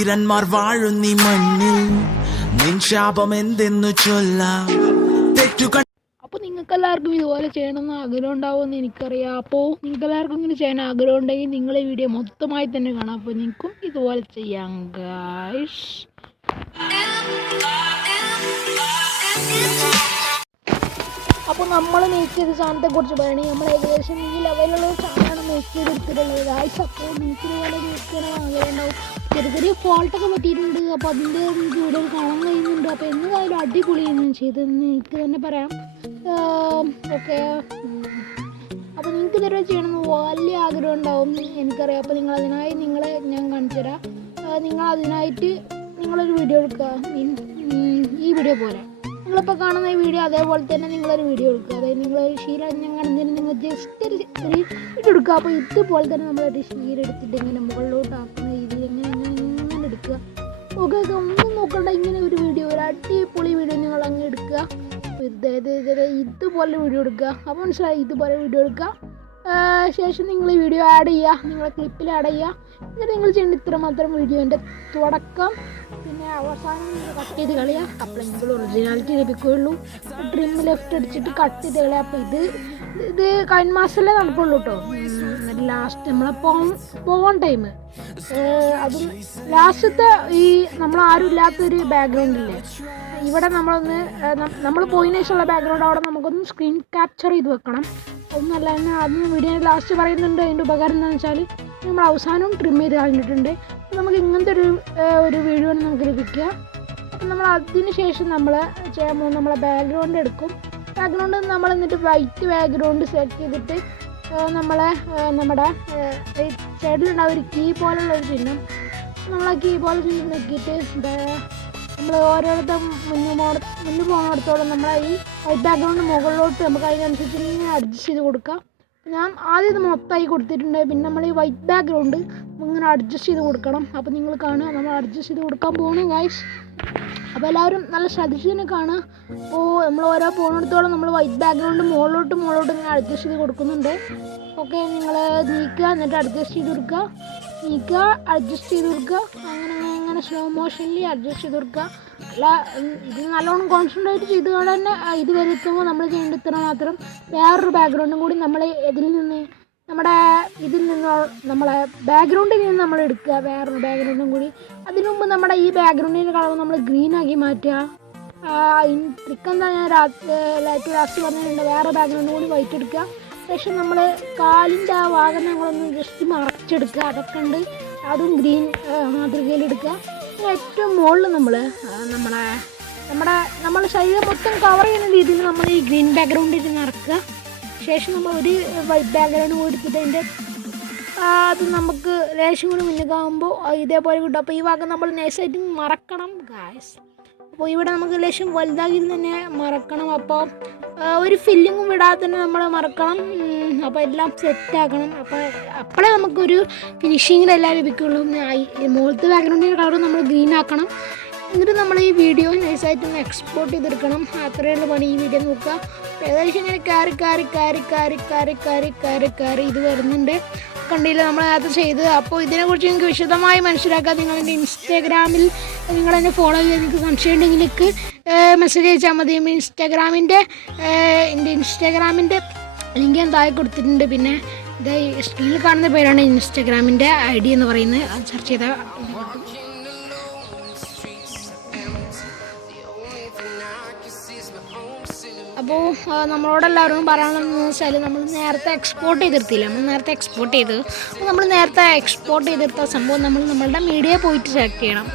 വീരന്മാർ വാഴുന്നീ മണ്ണിൽ നിൻ ശാപം എന്തെന്നു ചൊല്ലാം തെറ്റുകൾ. അപ്പോൾ നിങ്ങൾക്ക് എല്ലാവർക്കും ഇതുപോലെ ചെയ്യണമെന്ന് ആഗ്രഹം ഉണ്ടാവുമെന്ന് എനിക്കറിയാം. അപ്പോൾ നിങ്ങൾക്ക് എല്ലാവർക്കും ഇങ്ങനെ ചെയ്യാൻ ആഗ്രഹം ഉണ്ടെങ്കിൽ നിങ്ങൾ ഈ വീഡിയോ മൊത്തമായി തന്നെ കാണാം. അപ്പോൾ നിങ്ങൾക്കും ഇതുപോലെ ചെയ്യാം ഗൈസ്. അപ്പോൾ നമ്മൾ മേക്ക് ചെയ്ത സാധനത്തെക്കുറിച്ച് പറയുകയാണെങ്കിൽ നമ്മൾ ഏകദേശം ഈ ലെവലിലുള്ള സാധനമാണ് മേക്ക് ചെയ്തെടുത്തിട്ടുള്ളത് ഗൈസ്. അപ്പോൾ നിങ്ങൾക്ക് ഇതുപോലെ മേക്ക് ചെയ്യണം ആഗ്രഹം ഉണ്ടാവും. ചെറിയ ചെറിയ ഫോൾട്ടൊക്കെ പറ്റിയിട്ടുണ്ട്. അപ്പോൾ അതിൻ്റെ വീഡിയോ കാണാൻ കഴിയുന്നുണ്ട്. അപ്പോൾ എന്തായാലും അടിപൊളിയാണ് ചെയ്തതെന്ന് എനിക്ക് തന്നെ പറയാം. ഓക്കെ, അപ്പോൾ നിങ്ങൾക്ക് ഇതുവരെ ചെയ്യണമെന്ന് വലിയ ആഗ്രഹം ഉണ്ടാവും എനിക്കറിയാം. അപ്പോൾ നിങ്ങളതിനായി ഞാൻ കാണിച്ചു തരാം. നിങ്ങളതിനായിട്ട് നിങ്ങളൊരു വീഡിയോ എടുക്കുക. ഈ വീഡിയോ പോലെ നിങ്ങളിപ്പോൾ കാണുന്ന ഈ വീഡിയോ അതേപോലെ തന്നെ നിങ്ങളൊരു വീഡിയോ എടുക്കുക. അതായത് നിങ്ങളൊരു ഷീല ഞാൻ കാണുന്നതിന് നിങ്ങൾ ജസ്റ്റ് ഒരു വീഡിയോ എടുക്കുക. അപ്പോൾ ഇതുപോലെ തന്നെ നമ്മളൊരു ഷീല എടുത്തിട്ട് ഇങ്ങനെ മുകളിലോട്ട് ആക്കുന്ന രീതിയിൽ ഇങ്ങനെ എടുക്കുക. ഓക്കെ, ഒന്നും നോക്കണ്ട, ഇങ്ങനെ ഒരു വീഡിയോ, ഒരു അടിപൊളി വീഡിയോ നിങ്ങൾ അങ്ങ് എടുക്കുക. ഇതുപോലെ വീഡിയോ എടുക്കുക. അപ്പോൾ മനസ്സിലായി, ഇതുപോലെ വീഡിയോ എടുക്കുക. ശേഷം നിങ്ങൾ ഈ വീഡിയോ ആഡ് ചെയ്യുക, നിങ്ങളെ ക്ലിപ്പിൽ ആഡ് ചെയ്യുക. എന്നിട്ട് നിങ്ങൾ ചെയ്യേണ്ട ഇത്ര മാത്രം വീഡിയോൻ്റെ തുടക്കം പിന്നെ അവസാനം നിങ്ങൾ കട്ട് ചെയ്ത് കളയുക. അപ്പോഴെങ്കിലും ഒറിജിനാലിറ്റി ലഭിക്കുകയുള്ളൂ. ട്രിം ലെഫ്റ്റ് അടിച്ചിട്ട് കട്ട് ചെയ്ത് കളയുക. അപ്പോൾ ഇത് കഴിഞ്ഞ മാസമല്ലേ നടക്കുള്ളൂ കേട്ടോ. ലാസ്റ്റ് നമ്മളെ പോകാൻ ടൈം അതും ലാസ്റ്റത്തെ ഈ നമ്മളാരും ഇല്ലാത്തൊരു ബാക്ക്ഗ്രൗണ്ടില്ലേ ഇവിടെ നമ്മൾ പോയതിനു ശേഷമുള്ള ബാക്ക്ഗ്രൗണ്ട് അവിടെ നമുക്കൊന്ന് സ്ക്രീൻ ക്യാപ്ചർ ചെയ്ത് വെക്കണം. ഒന്നല്ല തന്നെ അതിന് വീഡിയോ ലാസ്റ്റ് പറയുന്നുണ്ട്. അതിൻ്റെ ഉപകാരം എന്താണെന്ന് വെച്ചാൽ നമ്മൾ അവസാനവും ട്രിം ചെയ്ത് കളഞ്ഞിട്ടുണ്ട്. നമുക്ക് ഇങ്ങനത്തെ ഒരു വീഡിയോ ആണ് നമുക്ക് ലഭിക്കുക. അപ്പം നമ്മൾ അതിന് ശേഷം നമ്മൾ ചെയ്യാൻ പോകുന്നത് നമ്മളെ ബാക്ക്ഗ്രൗണ്ട് എടുക്കും. ബാക്ക്ഗ്രൗണ്ട് നമ്മൾ എന്നിട്ട് വൈറ്റ് ബാക്ക്ഗ്രൗണ്ട് സെറ്റ് ചെയ്തിട്ട് നമ്മുടെ സൈഡിലുണ്ടാവും ഒരു കീ പോലുള്ള ഒരു ചിഹ്നം. നമ്മൾ ആ കീ പോലെ ചിഹ്നം നോക്കിയിട്ട് നമ്മൾ ഓരോരുത്തർ മുന്നിൽ പോകുന്നിടത്തോളം നമ്മളെ ഈ വൈറ്റ് ബാക്ക്ഗ്രൗണ്ട് മുകളിലോട്ട് നമുക്ക് അതിനനുസരിച്ച് ഇങ്ങനെ അഡ്ജസ്റ്റ് ചെയ്ത് കൊടുക്കാം. ഞാൻ ആദ്യം ഇത് മൊത്തമായി കൊടുത്തിട്ടുണ്ട്. പിന്നെ നമ്മൾ ഈ വൈറ്റ് ബാക്ക്ഗ്രൗണ്ട് ഇങ്ങനെ അഡ്ജസ്റ്റ് ചെയ്ത് കൊടുക്കണം. അപ്പോൾ നിങ്ങൾ കാണുക, നമ്മൾ അഡ്ജസ്റ്റ് ചെയ്ത് കൊടുക്കാൻ പോകണം ഗൈസ്. അപ്പോൾ എല്ലാവരും നല്ല ശ്രദ്ധിച്ച് തന്നെ കാണുക. അപ്പോൾ നമ്മൾ ഓരോ പോകുന്നിടത്തോളം നമ്മൾ വൈറ്റ് ബാക്ക്ഗ്രൗണ്ട് മുകളിലോട്ട് ഇങ്ങനെ അഡ്ജസ്റ്റ് ചെയ്ത് കൊടുക്കുന്നുണ്ട്. ഓക്കെ, നിങ്ങൾ നീക്കുക, എന്നിട്ട് അഡ്ജസ്റ്റ് ചെയ്ത് കൊടുക്കുക, നീക്കുക, അഡ്ജസ്റ്റ് ചെയ്ത് കൊടുക്കുക. അങ്ങനെ സ്ലോ മോഷനിൽ അഡ്ജസ്റ്റ് ചെയ്ത് കൊടുക്കുക. അല്ല, ഇത് നല്ലോണം കോൺസെൻട്രേറ്റ് ചെയ്തുകൊണ്ട് തന്നെ ഇത് വരുത്തുമ്പോൾ നമ്മൾ ചെയ്യേണ്ട ഇത്ര മാത്രം. വേറൊരു ബാക്ക്ഗ്രൗണ്ടും കൂടി നമ്മൾ നമ്മളെ ബാക്ക്ഗ്രൗണ്ടിൽ നിന്ന് നമ്മൾ എടുക്കുക. വേറൊരു ബാക്ക്ഗ്രൗണ്ടും കൂടി. അതിനു മുമ്പ് നമ്മുടെ ഈ ബാക്ക്ഗ്രൗണ്ടിൻ്റെ കളർ നമ്മൾ ഗ്രീൻ ആക്കി മാറ്റുക. ട്രിക്ക് എന്താ ഞാൻ ലാസ്റ്റ് പറഞ്ഞിട്ടുണ്ട്. വേറെ ബാക്ക്ഗ്രൗണ്ടും കൂടി വൈറ്റ് എടുക്കുക. ശേഷം നമ്മൾ കാലിൻ്റെ ആ ഭാഗം നമ്മളൊന്ന് ജസ്റ്റ് മറച്ചെടുക്കുക. അതൊക്കെ ഉണ്ട്, അതും ഗ്രീൻ മാതൃകയിലെടുക്കുക. ഏറ്റവും മുകളിൽ നമ്മുടെ ശരീരം മൊത്തം കവർ ചെയ്യുന്ന രീതിയിൽ നമ്മൾ ഈ ഗ്രീൻ ബാക്ക്ഗ്രൗണ്ടിൽ നിറക്കുക. ശേഷം നമ്മൾ ഒരു വൈറ്റ് ബാക്ക്ഗ്രൗണ്ട് കൂടി എടുത്തിട്ട് അതിൻ്റെ അത് നമുക്ക് ലേശം കൂടി മുന്നിലാകുമ്പോൾ ഇതേപോലെ കിട്ടും. അപ്പോൾ ഈ ഭാഗം നമ്മൾ നൈസായിട്ട് മറക്കണം ഗായ്സ്. അപ്പോൾ ഇവിടെ നമുക്ക് ലേശം വലുതാക്കി തന്നെ മറക്കണം. അപ്പോൾ ഒരു ഫില്ലിങ്ങും വിടാതെ തന്നെ നമ്മൾ മറക്കണം. അപ്പോൾ എല്ലാം സെറ്റാക്കണം. അപ്പോഴേ നമുക്കൊരു ഫിനിഷിങ്ങിലെല്ലാം ലഭിക്കുള്ളൂ. മുകളിലത്തെ ബാക്ക്ഗ്രൗണ്ടിൻ്റെ കളർ നമ്മൾ ഗ്രീൻ ആക്കണം. എന്നിട്ട് നമ്മൾ ഈ വീഡിയോ നൈസായിട്ടൊന്ന് എക്സ്പോർട്ട് ചെയ്തെടുക്കണം. അത്രയുള്ള പണി ഈ വീഡിയോ നോക്കുക. ഏകദേശം ഇങ്ങനെ കാറി ഇത് വരുന്നുണ്ട്. കണ്ടില്ല നമ്മൾ അത് ചെയ്ത്. അപ്പോൾ ഇതിനെക്കുറിച്ച് നിങ്ങൾക്ക് വിശദമായി മനസ്സിലാക്കാൻ നിങ്ങളെൻ്റെ ഇൻസ്റ്റാഗ്രാമിൽ നിങ്ങളെന്നെ ഫോളോ ചെയ്ത് നിങ്ങൾക്ക് സംശയം ഉണ്ടെങ്കിൽ എനിക്ക് മെസ്സേജ് അയച്ചാൽ മതി. എൻ്റെ ഇൻസ്റ്റാഗ്രാമിൻ്റെ ലിങ്ക് ഞാൻ താഴെ കൊടുത്തിട്ടുണ്ട്. പിന്നെ ഇത് സ്ക്രീനിൽ കാണുന്ന പേരാണ് ഇൻസ്റ്റാഗ്രാമിൻ്റെ ID എന്ന് പറയുന്നത്. അത് സെർച്ച് ചെയ്താൽ അപ്പോൾ നമ്മളോടെല്ലാവരും പറയാനുള്ളതെന്ന് വെച്ചാൽ നമ്മൾ നേരത്തെ എക്സ്പോർട്ട് ചെയ്തെടുത്തില്ല. നമ്മൾ നേരത്തെ എക്സ്പോർട്ട് ചെയ്തെടുത്ത സംഭവം നമ്മളുടെ മീഡിയ പോയിട്ട് സെലക്ട് ചെയ്യണം.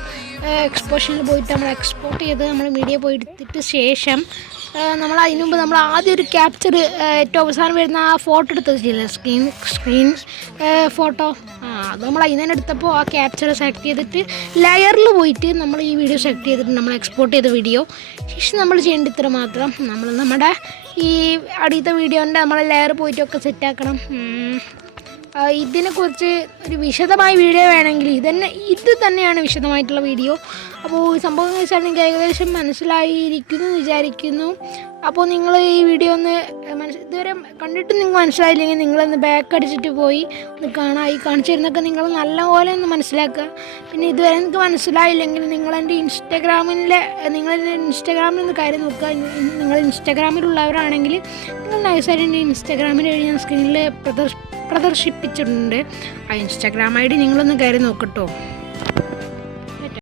എക്സ്പോഷനിൽ പോയിട്ട് നമ്മൾ എക്സ്പോർട്ട് ചെയ്ത് നമ്മൾ മീഡിയ പോയി എടുത്തിട്ട് ശേഷം നമ്മൾ അതിന് മുമ്പ് നമ്മൾ ആദ്യം ഒരു ക്യാപ്ചർ ഏറ്റവും അവസാനം വരുന്ന ആ ഫോട്ടോ എടുത്തില്ല, സ്ക്രീൻ ഫോട്ടോ, അത് നമ്മൾ അതിന് തന്നെ എടുത്തപ്പോൾ ആ ക്യാപ്ചർ സെലക്ട് ചെയ്തിട്ട് ലെയറിൽ പോയിട്ട് നമ്മൾ ഈ വീഡിയോ സെലക്ട് ചെയ്തിട്ട് നമ്മൾ എക്സ്പോർട്ട് ചെയ്ത വീഡിയോ. ശേഷം നമ്മൾ ചെയ്യേണ്ട ഇത്ര മാത്രം. നമ്മുടെ ഈ അടിയത്തെ വീഡിയോൻ്റെ നമ്മളെ ലെയർ പോയിട്ടൊക്കെ സെറ്റാക്കണം. ഇതിനെക്കുറിച്ച് ഒരു വിശദമായ വീഡിയോ വേണമെങ്കിൽ ഇത് തന്നെയാണ് വിശദമായിട്ടുള്ള വീഡിയോ. അപ്പോൾ സംഭവം എന്ന് വെച്ചാൽ നിങ്ങൾക്ക് ഏകദേശം മനസ്സിലായിരിക്കുന്നു വിചാരിക്കുന്നു. അപ്പോൾ നിങ്ങൾ ഈ വീഡിയോ ഒന്ന് ഇതുവരെ കണ്ടിട്ട് നിങ്ങൾക്ക് മനസ്സിലായില്ലെങ്കിൽ നിങ്ങളൊന്ന് ബാക്ക് അടിച്ചിട്ട് പോയി ഒന്ന് കാണാം. കാണിച്ചു തരുന്നൊക്കെ നിങ്ങൾ നല്ലപോലെ ഒന്ന് മനസ്സിലാക്കുക. പിന്നെ ഇതുവരെ നിങ്ങൾക്ക് മനസ്സിലായില്ലെങ്കിൽ നിങ്ങളെൻ്റെ ഇൻസ്റ്റാഗ്രാമിൽ ഒന്ന് കയറി നോക്കുക. നിങ്ങൾ ഇൻസ്റ്റാഗ്രാമിലുള്ളവരാണെങ്കിൽ നിങ്ങൾ നൈസായിട്ട് എൻ്റെ ഇൻസ്റ്റാഗ്രാമിൽ വഴി ഞാൻ സ്ക്രീനിൽ പ്രദർശിപ്പിച്ചിട്ടുണ്ട്. ആ ഇൻസ്റ്റാഗ്രാം ID നിങ്ങളൊന്ന് കയറി നോക്കട്ടോ.